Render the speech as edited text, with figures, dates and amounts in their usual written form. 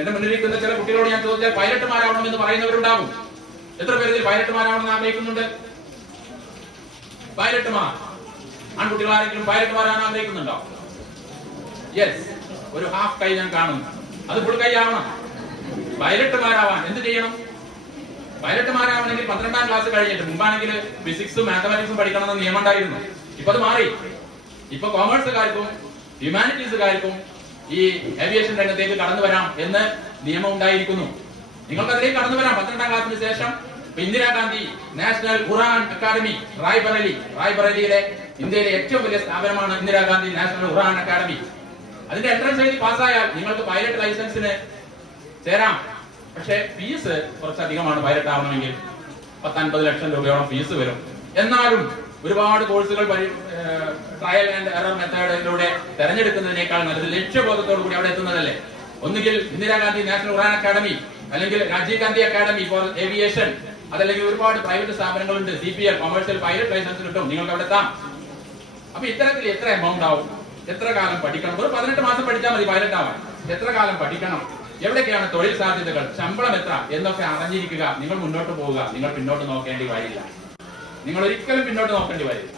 എന്റെ മുന്നിലിരിക്കുന്ന ചില കുട്ടികളോട് ഞാൻ ചോദിച്ചാൽ പൈലറ്റുമാരാവണം എന്ന് പറയുന്നവരുണ്ടാകും. എത്ര പേര് പൈലറ്റുമാരാവണമെന്ന് ആഗ്രഹിക്കുന്നുണ്ട്? പൈലറ്റുമാർ ആൺകുട്ടികളാരെങ്കിലും പൈലറ്റുമാരാൻ ആഗ്രഹിക്കുന്നുണ്ടോ? യെസ്, ഒരു ഹാഫ് കൈ ഞാൻ കാണുന്നു. അത് ഫുൾ കൈ ആവണം. പൈലറ്റുമാരാവാൻ എന്ത് ചെയ്യണം? പൈലറ്റുമാരാവണമെങ്കിൽ 12ാം ക്ലാസ് കഴിഞ്ഞിട്ട്, മുമ്പാണെങ്കിൽ ഫിസിക്സും മാത്തമാറ്റിക്സും പഠിക്കണമെന്ന് നിയമം ഉണ്ടായിരുന്നു. ഇപ്പൊ അത് മാറി. ഇപ്പൊ കോമേഴ്സുകാർക്കും ഹ്യൂമാനിറ്റീസുകാർക്കും ഈ ഏവിയേഷൻ രംഗത്തേക്ക് കടന്നു വരാം എന്ന് നിയമം ഉണ്ടായിരിക്കുന്നു. നിങ്ങൾക്ക് അതിലേക്ക് കടന്നു വരാം 12ാം ക്ലാസ്സിന് ശേഷം. ഇന്ദിരാഗാന്ധി നാഷണൽ ഖുറാൻ അക്കാദമി റായ്ബറേലിയിലെ ഇന്ത്യയിലെ ഏറ്റവും വലിയ സ്ഥാപനമാണ് ഇന്ദിരാഗാന്ധി നാഷണൽ ഖുറാൻ അക്കാദമി. അതിന്റെ എൻട്രൻസ് എഴുതി പാസ്സായാൽ നിങ്ങൾക്ക് പൈലറ്റ് ലൈസൻസിന് ചേരാം. പക്ഷേ ഫീസ് കുറച്ചധികമാണ്. പൈലറ്റ് ആവണമെങ്കിൽ 50 ലക്ഷം രൂപയോളം ഫീസ് വരും. എന്നാലും ഒരുപാട് കോഴ്സുകൾ ട്രയൽ ആൻഡ് എറർ മെത്തേഡിലൂടെ തെരഞ്ഞെടുക്കുന്നതിനേക്കാൾ നല്ലത് ലക്ഷ്യബോധത്തോടു കൂടി അവിടെ എത്തുന്നതല്ലേ. ഒന്നുകിൽ ഇന്ദിരാഗാന്ധി നാഷണൽ ഖുറാൻ അക്കാദമി, അല്ലെങ്കിൽ Rajiv Gandhi academy for aviation, അതല്ലെങ്കിൽ ഒരുപാട് പ്രൈവറ്റ് സ്ഥാപനങ്ങളുണ്ട്. CPL കൊമേഴ്സ്യൽ പൈലറ്റ് ലൈസൻസ് കിട്ടും. നിങ്ങൾക്ക് അവിടെ എത്താം. അപ്പൊ ഇത്തരത്തിൽ എത്ര എമൗണ്ട് ആവും? എത്ര കാലം പഠിക്കണം? ഒരു 18 മാസം പഠിച്ചാൽ മതി പൈലറ്റ് ആവാൻ. എത്ര കാലം പഠിക്കണം? എവിടേക്കാണ് തൊഴിൽ സാധ്യതകൾ? ശമ്പളം എത്ര? എന്നൊക്കെ അറിഞ്ഞിരിക്കുക. നിങ്ങൾ മുന്നോട്ട് പോവുക. നിങ്ങൾ പിന്നോട്ട് നോക്കേണ്ടി വരില്ല. നിങ്ങൾ ഒരിക്കലും പിന്നോട്ട് നോക്കേണ്ടി വരില്ല.